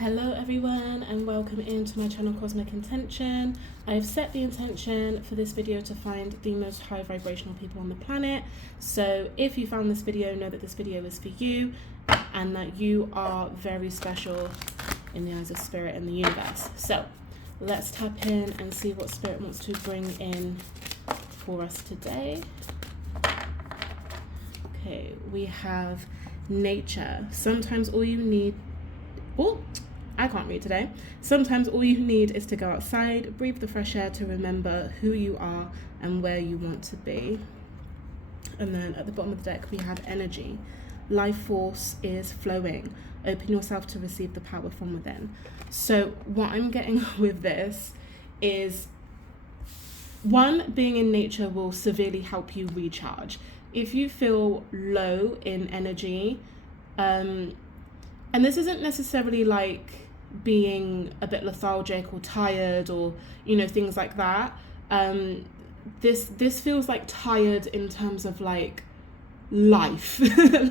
Hello everyone and welcome into my channel Cosmic Intention. I've set the intention for this video to find the most high vibrational people on the planet. So if you found this video, know that this video is for you and that you are very special in the eyes of Spirit and the universe. So let's tap in and see what Spirit wants to bring in for us today. Okay, we have nature. Sometimes all you need... Oh, I can't read today. Sometimes all you need is to go outside, breathe the fresh air to remember who you are and where you want to be. And then at the bottom of the deck, we have energy. Life force is flowing. Open yourself to receive the power from within. So what I'm getting with this is, one, being in nature will severely help you recharge. If you feel low in energy, and this isn't necessarily like being a bit lethargic or tired or, you know, things like that. This feels like tired in terms of like life,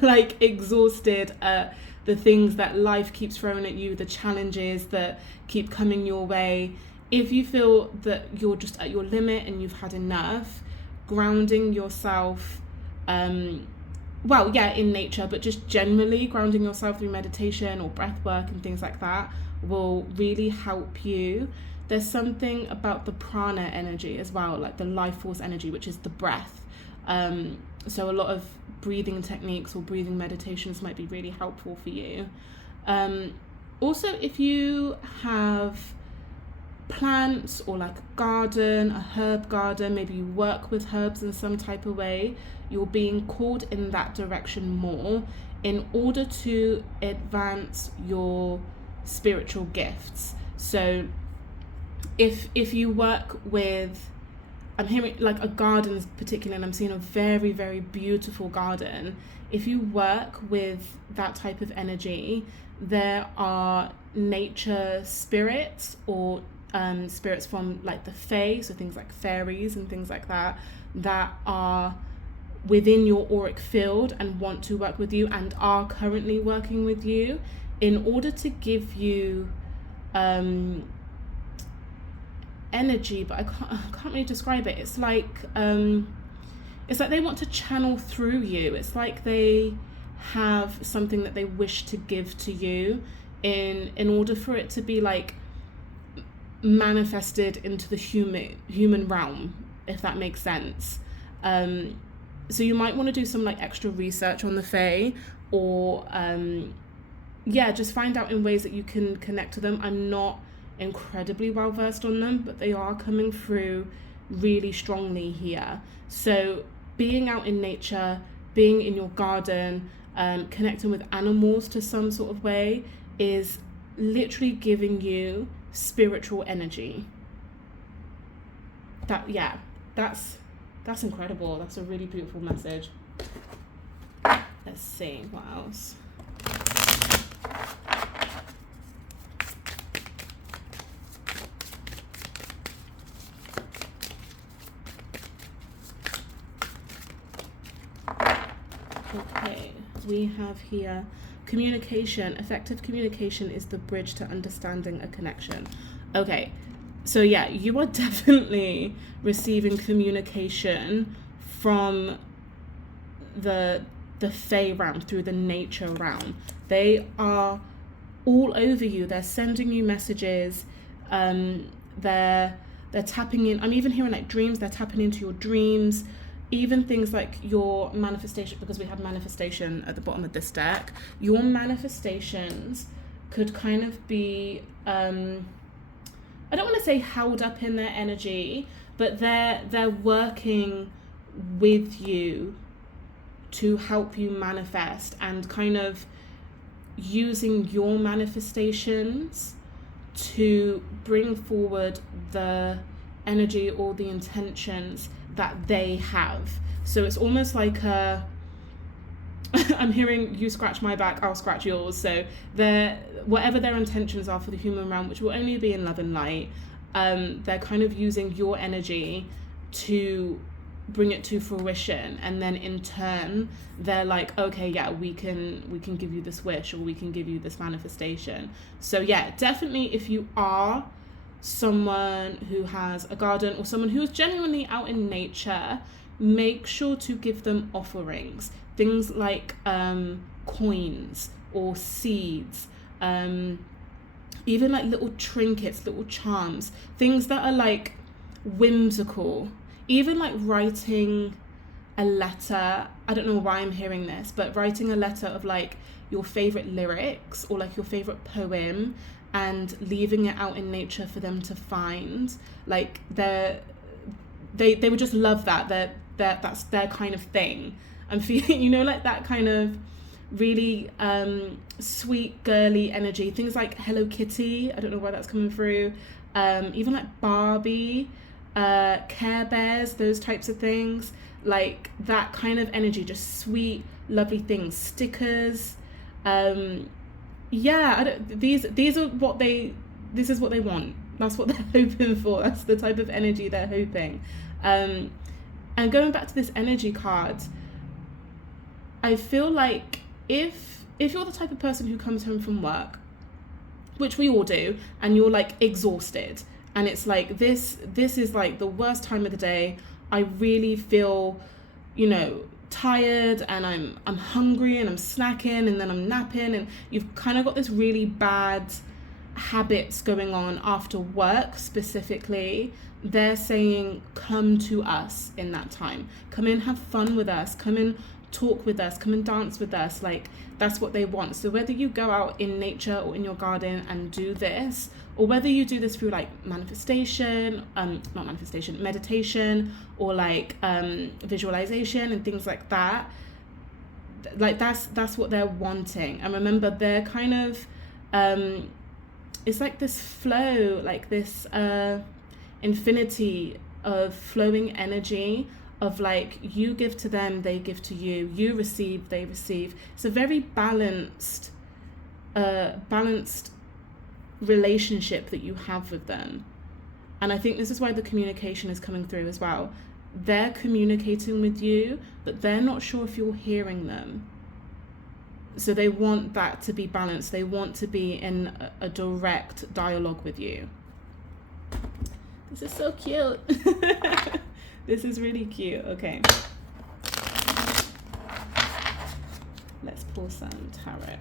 like exhausted at the things that life keeps throwing at you, the challenges that keep coming your way. If you feel that you're just at your limit and you've had enough, grounding yourself, in nature, but just generally grounding yourself through meditation or breath work and things like that will really help you. There's something about the prana energy as well, like the life force energy, which is the breath. So a lot of breathing techniques or breathing meditations might be really helpful for you. Also, if you have plants or like a garden, a herb garden, maybe you work with herbs in some type of way, you're being called in that direction more in order to advance your spiritual gifts. So if you work with, I'm hearing like a garden particularly, and I'm seeing a very, very beautiful garden. If you work with that type of energy, there are nature spirits or spirits from like the Fae, so things like fairies and things like that, that are within your auric field and want to work with you and are currently working with you in order to give you energy, but I can't really describe it. It's like they want to channel through you. It's like they have something that they wish to give to you in order for it to be like manifested into the human realm, if that makes sense. So you might want to do some like extra research on the Fae, or just find out in ways that you can connect to them. I'm not incredibly well versed on them, but they are coming through really strongly here. So being out in nature, being in your garden, connecting with animals to some sort of way is literally giving you spiritual energy. That's incredible. That's a really beautiful message. Let's see what else. Okay, we have here communication. Effective communication is the bridge to understanding a connection. Okay, so yeah, you are definitely receiving communication from the Fae realm, through the nature realm. They are all over you. They're sending you messages. They're tapping in. I'm even hearing like dreams. They're tapping into your dreams. Even things like your manifestation, because we have manifestation at the bottom of this deck. Your manifestations could kind of be, I don't want to say held up in their energy, but they're working with you to help you manifest, and kind of using your manifestations to bring forward the energy or the intentions that they have. So it's almost like I'm hearing you scratch my back, I'll scratch yours. So whatever their intentions are for the human realm, which will only be in love and light, they're kind of using your energy to bring it to fruition, and then in turn they're like, okay, yeah, we can give you this wish, or we can give you this manifestation. So yeah, definitely, if you are someone who has a garden or someone who's genuinely out in nature, make sure to give them offerings, things like coins or seeds, even like little trinkets, little charms, things that are like whimsical, even like writing a letter. I don't know why I'm hearing this, but writing a letter of like your favorite lyrics or like your favorite poem, and leaving it out in nature for them to find. Like they would just love that. That's their kind of thing. I'm feeling, you know, like that kind of really sweet girly energy. Things like Hello Kitty, I don't know where that's coming through. Even like Barbie, Care Bears, those types of things, like that kind of energy, just sweet, lovely things. Stickers, yeah, these are what this is what they want. That's what they're hoping for. That's the type of energy they're hoping. And going back to this energy card, I feel like if you're the type of person who comes home from work, which we all do, and you're like exhausted, and it's like this is like the worst time of the day, I really feel, you know, tired, and I'm hungry, and I'm snacking, and then I'm napping, and you've kind of got this really bad habits going on after work specifically, they're saying, come to us in that time. Come in, have fun with us. Come in, talk with us. Come and dance with us. Like, that's what they want. So whether you go out in nature or in your garden and do this, or whether you do this through like meditation, or like visualization and things like that, like that's what they're wanting. And remember, they're kind of it's like this flow, like this infinity of flowing energy of like, you give to them, they give to you, you receive, they receive. It's a very balanced relationship that you have with them. And I think this is why the communication is coming through as well. They're communicating with you, but they're not sure if you're hearing them. So they want that to be balanced. They want to be in a direct dialogue with you. This is so cute. This is really cute. Okay. Let's pull some tarot.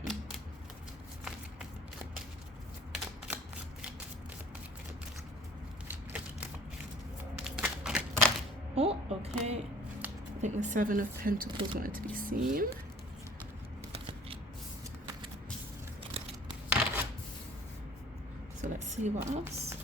Oh, okay. I think the Seven of Pentacles wanted to be seen. So let's see what else.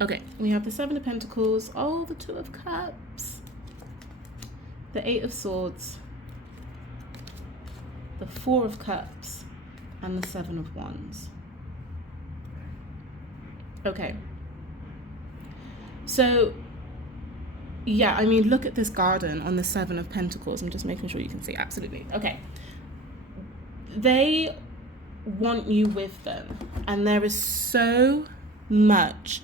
Okay, we have the Seven of Pentacles, oh, the Two of Cups, the Eight of Swords, the Four of Cups, and the Seven of Wands. Okay, so yeah, I mean, look at this garden on the Seven of Pentacles. I'm just making sure you can see. Absolutely. Okay, they want you with them, and there is so much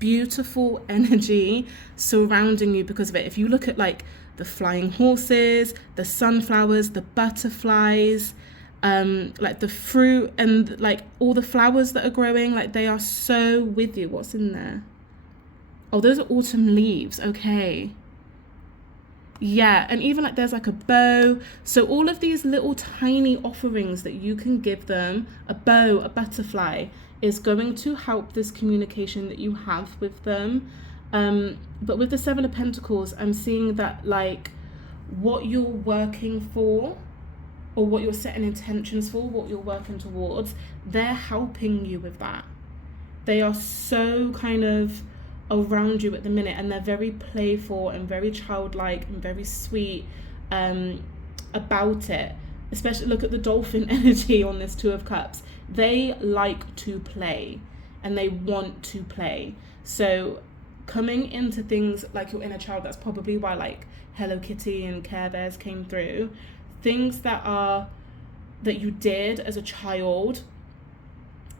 beautiful energy surrounding you because of it. If you look at like the flying horses, the sunflowers, the butterflies, like the fruit, and like all the flowers that are growing, like they are so with you. What's in there? Oh, those are autumn leaves. Okay. Yeah, and even like there's like a bow. So all of these little tiny offerings that you can give them, a bow, a butterfly, is going to help this communication that you have with them. But with the Seven of Pentacles, I'm seeing that like what you're working for, or what you're setting intentions for, what you're working towards, they're helping you with that. They are so kind of around you at the minute, and they're very playful and very childlike and very sweet about it. Especially look at the dolphin energy on this Two of Cups. They like to play and they want to play. So coming into things like your inner child. That's probably why like Hello Kitty and Care Bears came through. Things that you did as a child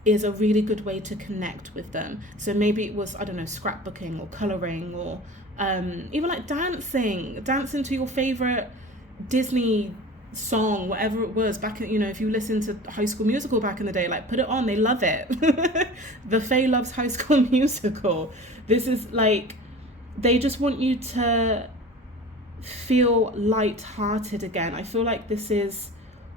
is a really good way to connect with them. So maybe it was, I don't know, scrapbooking or coloring, or even like dancing to your favorite Disney song, whatever it was back in, if you listen to High School Musical back in the day, like put it on, they love it. The Fae loves High School Musical. This is like, they just want you to feel light-hearted again. I feel like this is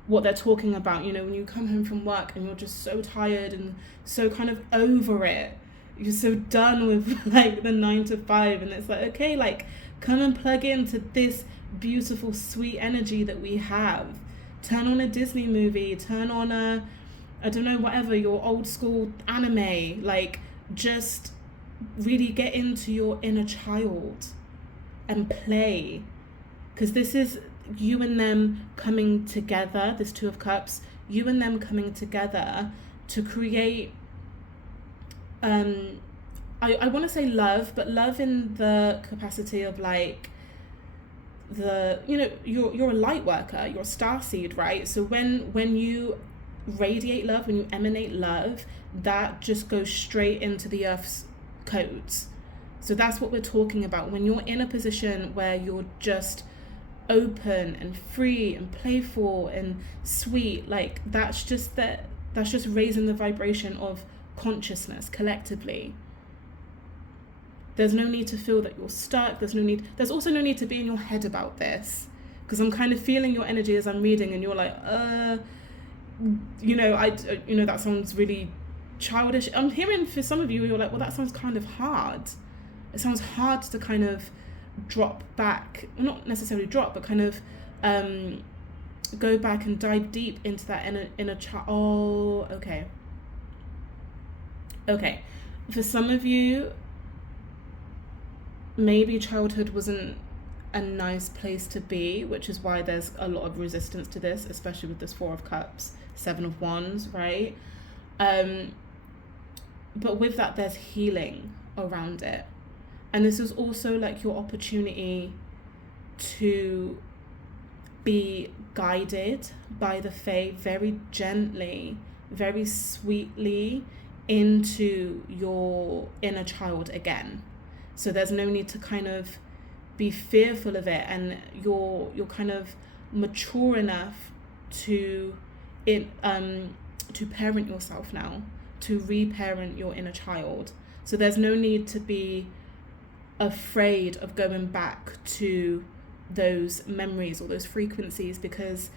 what they're talking about, when you come home from work and you're just so tired and so kind of over it. You're so done with like the 9 to 5, and it's like, okay, like come and plug into this beautiful, sweet energy that we have. Turn on a Disney movie, turn on I don't know, whatever, your old school anime, like just really get into your inner child and play. Because this is you and them coming together, this Two of Cups, you and them coming together to create, I want to say love, but love in the capacity of like, you're a light worker, you're a starseed, right? So when you radiate love, when you emanate love, that just goes straight into the earth's codes. So that's what we're talking about. When you're in a position where you're just open and free and playful and sweet, like that's just raising the vibration of consciousness collectively. There's no need to feel that you're stuck. There's also no need to be in your head about this, because I'm kind of feeling your energy as I'm reading, and you're like, that sounds really childish. I'm hearing for some of you, you're like, well, that sounds kind of hard. It sounds hard to kind of drop back, not necessarily drop, but kind of go back and dive deep into that inner child. Oh, okay. For some of you, maybe childhood wasn't a nice place to be, which is why there's a lot of resistance to this, especially with this Four of Cups, Seven of Wands, right? But with that, there's healing around it. And this is also like your opportunity to be guided by the Fae very gently, very sweetly into your inner child again. So there's no need to kind of be fearful of it, and you're kind of mature enough to parent yourself now, to reparent your inner child. So there's no need to be afraid of going back to those memories or those frequencies, because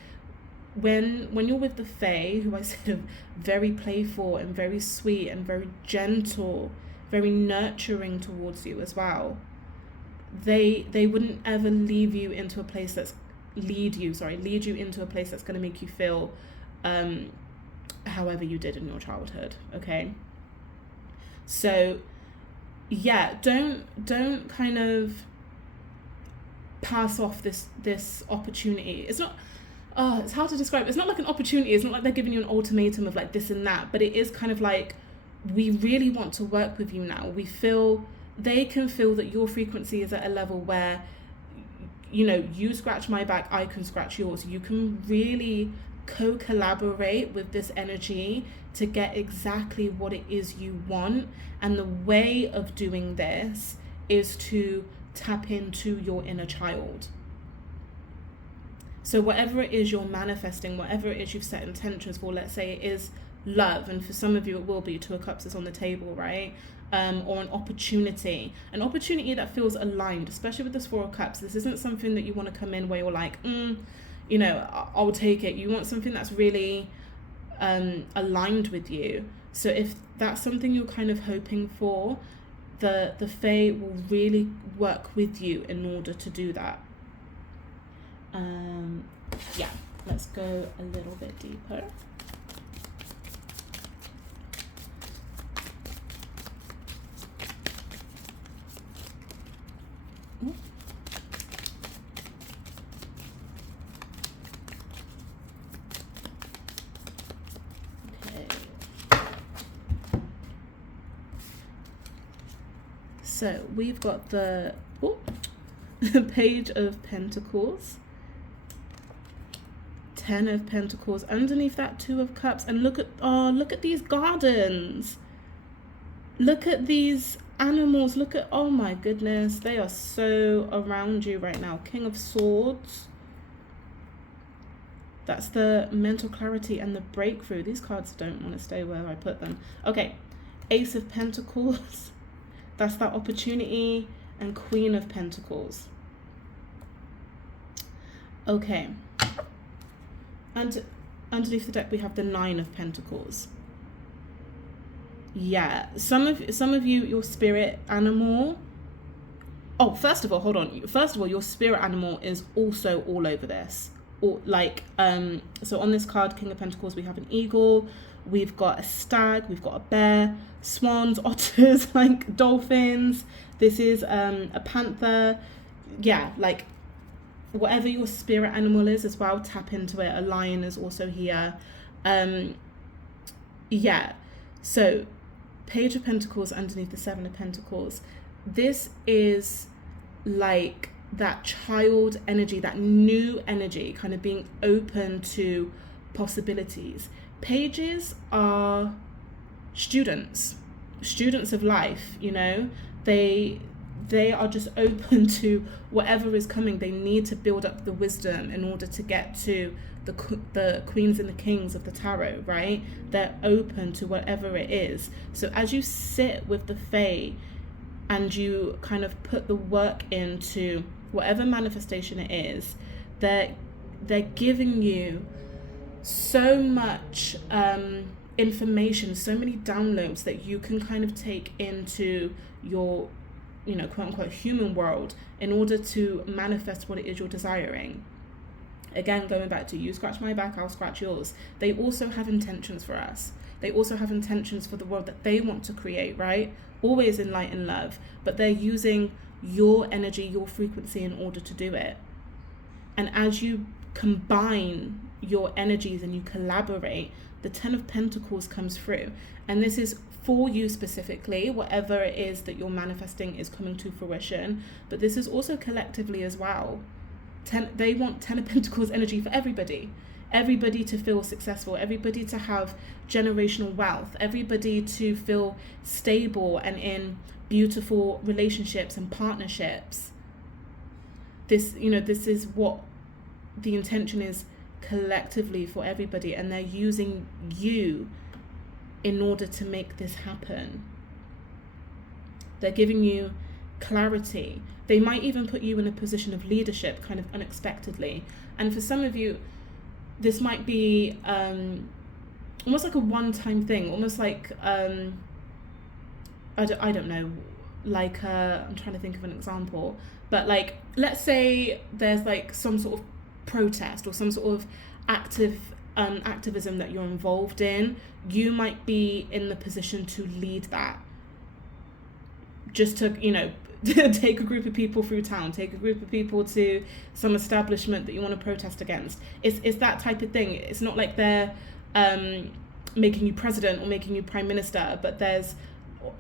when you're with the Fae, who I said are very playful and very sweet and very gentle, very nurturing towards you as well, they wouldn't ever lead you into a place that's going to make you feel however you did in your childhood. Okay, so yeah, don't kind of pass off this opportunity. It's not, it's hard to describe. It's not like an opportunity. It's not like they're giving you an ultimatum of like this and that, but it is kind of like, we really want to work with you now. They can feel that your frequency is at a level where, you scratch my back, I can scratch yours. You can really co-collaborate with this energy to get exactly what it is you want. And the way of doing this is to tap into your inner child. So whatever it is you're manifesting, whatever it is you've set intentions for, let's say it is love, and for some of you it will be Two of Cups is on the table, right? Or an opportunity that feels aligned, especially with this Four of Cups. This isn't something that you want to come in where you're like, I'll take it. You want something that's really aligned with you. So if that's something you're kind of hoping for, the Fae will really work with you in order to do that. Let's go a little bit deeper. So we've got the Page of Pentacles, 10 of Pentacles, underneath that 2 of Cups, and look at these gardens. Look at these animals. Look at, oh my goodness, they are so around you right now. King of Swords. That's the mental clarity and the breakthrough. These cards don't want to stay where I put them. Okay, Ace of Pentacles. That's that opportunity. And Queen of Pentacles. Okay. And underneath the deck we have the 9 of Pentacles. Yeah, some of you, your spirit animal. Oh, first of all, hold on. First of all, your spirit animal is also all over this. Or like, so on this card, King of Pentacles, we have an eagle, we've got a stag, we've got a bear, swans, otters, like dolphins. This is a panther. Yeah, like whatever your spirit animal is as well, tap into it. A lion is also here. Yeah, so Page of Pentacles underneath the 7 of Pentacles. This is like that child energy, that new energy, kind of being open to possibilities. Pages are students of life, you know. They are just open to whatever is coming. They need to build up the wisdom in order to get to the queens and the kings of the tarot, right? They're open to whatever it is. So as you sit with the Fae and you kind of put the work into whatever manifestation it is, they're giving you so much information, so many downloads that you can kind of take into your, you know, quote unquote human world in order to manifest what it is you're desiring. Again, going back to you scratch my back, I'll scratch yours. They also have intentions for us. They also have intentions for the world that they want to create, right? Always in light and love, but they're using your energy, your frequency in order to do it. And as you combine your energies and you collaborate, the 10 of Pentacles comes through. And this is for you specifically, whatever it is that you're manifesting is coming to fruition. But this is also collectively as well. They want 10 of Pentacles energy for everybody. Everybody to feel successful, everybody to have generational wealth, everybody to feel stable and in beautiful relationships and partnerships. This, you know, this is what the intention is collectively for everybody, and they're using you in order to make this happen. They're giving you clarity. They might even put you in a position of leadership kind of unexpectedly. And for some of you, this might be almost like a one-time thing, almost like, I don't know, like, I'm trying to think of an example, but like, let's say there's like some sort of protest or some sort of activism that you're involved in. You might be in the position to lead that, just to, you know, take a group of people through town, take a group of people to some establishment that you want to protest against. It's that type of thing. It's not like they're making you president or making you prime minister, but there's,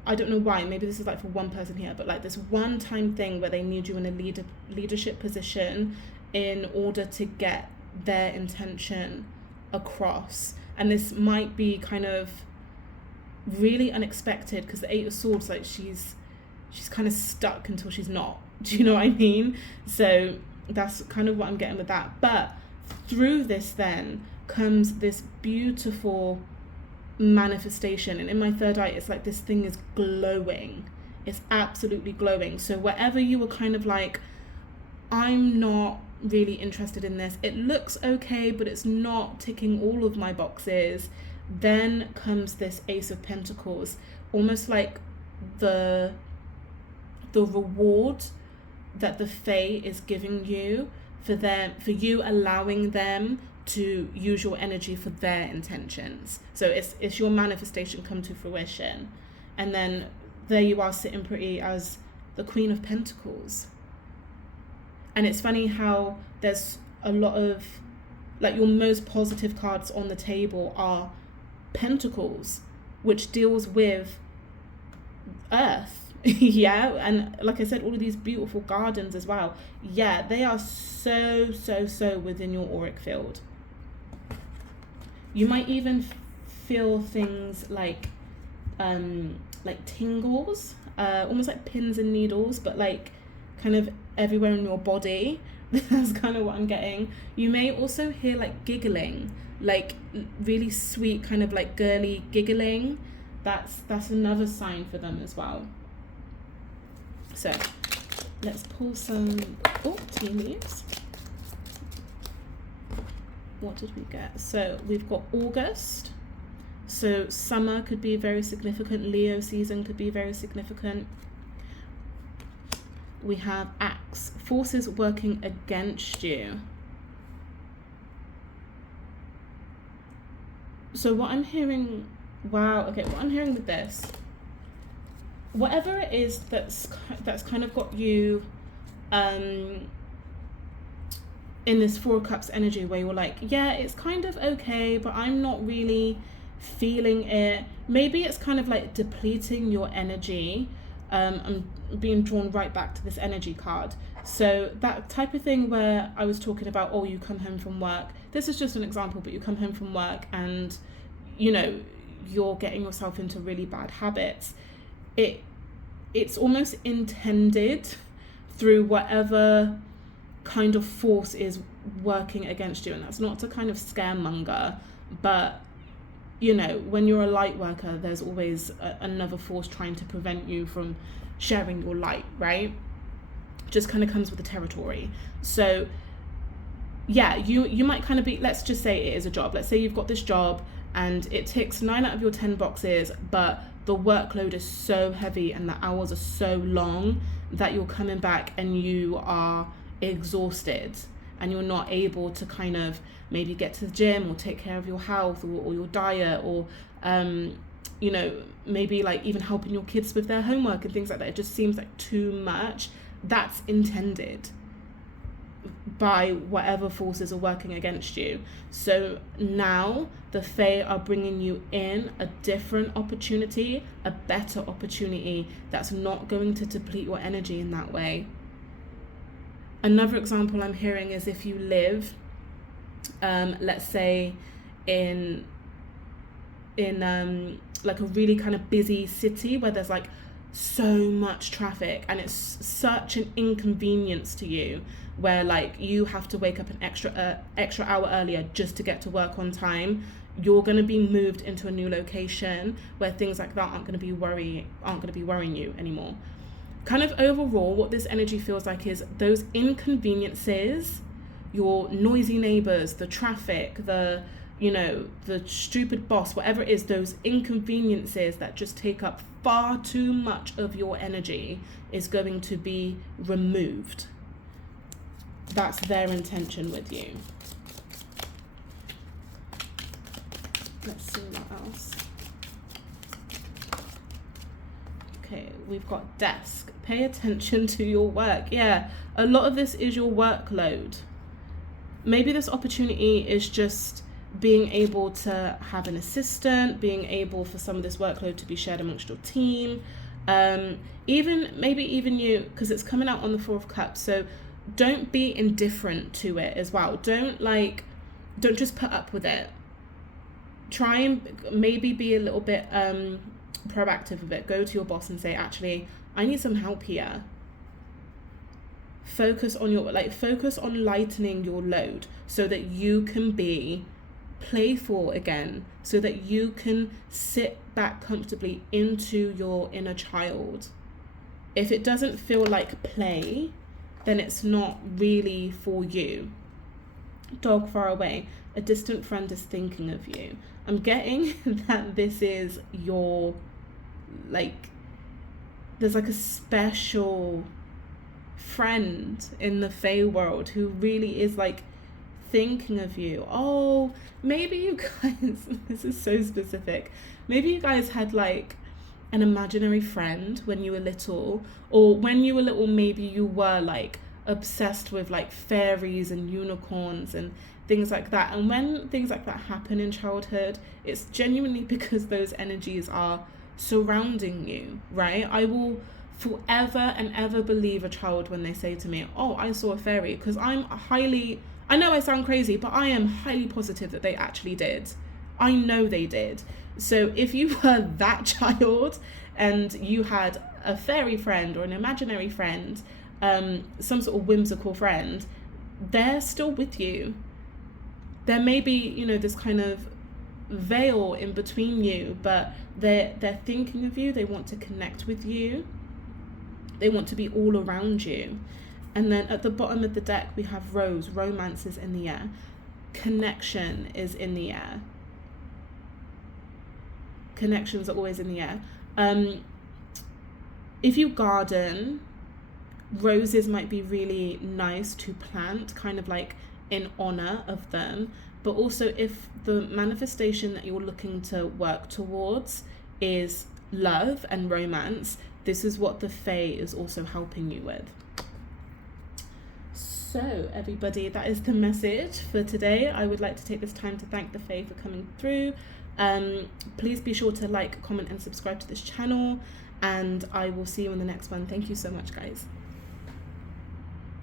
I don't know why, maybe this is like for one person here, but like this one time thing where they need you in a leadership position in order to get their intention across. And this might be kind of really unexpected, because the 8 of Swords, like she's kind of stuck until she's not. Do you know what I mean? So that's kind of what I'm getting with that. But through this then comes this beautiful manifestation. And in my third eye, it's like this thing is glowing. It's absolutely glowing. So whatever you were kind of like, I'm not really interested in this, it looks okay, but it's not ticking all of my boxes, then comes this Ace of Pentacles, almost like the reward that the Fae is giving you for you allowing them to use your energy for their intentions. So it's your manifestation come to fruition. And then there you are sitting pretty as the Queen of Pentacles. And it's funny how there's a lot of, like, your most positive cards on the table are Pentacles, which deals with earth, Yeah, and like I said, all of these beautiful gardens as well. Yeah, they are so within your auric field. You might even feel things like tingles, almost like pins and needles, but like kind of everywhere in your body. That's kind of what I'm getting. You may also hear like giggling, like really sweet kind of like girly giggling. That's another sign for them as well. So let's pull some tea leaves. What did we get? So we've got August. So summer could be very significant. Leo season could be very significant. We have Axe, forces working against you. So what I'm hearing, wow, okay, what I'm hearing with this, whatever it is that's kind of got you in this Four of Cups energy where you're like, yeah, it's kind of okay, but I'm not really feeling it. Maybe it's kind of like depleting your energy. I'm being drawn right back to this energy card. So that type of thing where I was talking about, oh, you come home from work. This is just an example, but you come home from work and, you know, you're getting yourself into really bad habits. It's almost intended through whatever kind of force is working against you. And that's not to kind of scaremonger, but you know, when you're a light worker, there's always another force trying to prevent you from sharing your light, right? Just kind of comes with the territory. So yeah, you might kind of be, let's just say it is a job. Let's say you've got this job and it ticks 9 out of your 10 boxes, but the workload is so heavy and the hours are so long that you're coming back and you are exhausted and you're not able to kind of maybe get to the gym or take care of your health or your diet or you know, maybe like even helping your kids with their homework and things like that. It just seems like too much. That's intended by whatever forces are working against you. So now the Fae are bringing you in a different opportunity, a better opportunity that's not going to deplete your energy in that way. Another example I'm hearing is if you live, let's say in like a really kind of busy city where there's like so much traffic and it's such an inconvenience to you, where like you have to wake up an extra hour earlier just to get to work on time. You're going to be moved into a new location where things like that aren't going to be worrying you anymore. Kind of overall, what this energy feels like is those inconveniences, your noisy neighbors, the traffic, the stupid boss, whatever it is, those inconveniences that just take up far too much of your energy is going to be removed. That's their intention with you. Let's see what else. Okay, we've got desk. Pay attention to your work. Yeah, a lot of this is your workload. Maybe this opportunity is just being able to have an assistant, being able for some of this workload to be shared amongst your team. Maybe even you, because it's coming out on the Four of Cups. So don't be indifferent to it as well. Don't just put up with it. Try and maybe be a little bit proactive with it. Go to your boss and say, actually, I need some help here. Focus on lightening your load so that you can be playful again, so that you can sit back comfortably into your inner child. If it doesn't feel like play, then it's not really for you. Dog far away, a distant friend is thinking of you. I'm getting that this is your, there's like a special friend in the Fae world who really is like thinking of you. Oh, maybe you guys, this is so specific, maybe you guys had like an imaginary friend when you were little, or when you were little maybe you were like obsessed with like fairies and unicorns and things like that. And when things like that happen in childhood, it's genuinely because those energies are surrounding you, right? I will forever and ever believe a child when they say to me, oh, I saw a fairy, because I know I sound crazy, but I am highly positive that they actually did. I know they did. So if you were that child and you had a fairy friend or an imaginary friend, some sort of whimsical friend, they're still with you. There may be, you know, this kind of veil in between you, but they're thinking of you. They want to connect with you. They want to be all around you. And then at the bottom of the deck, we have Rose. Romance is in the air. Connection is in the air. Connections are always in the air. If you garden, roses might be really nice to plant, kind of like in honor of them. But also if the manifestation that you're looking to work towards is love and romance, this is what the Fae is also helping you with. So everybody, that is the message for today. I would like to take this time to thank the Fae for coming through. Please be sure to like, comment and subscribe to this channel, and I will see you in the next one. Thank you so much, guys.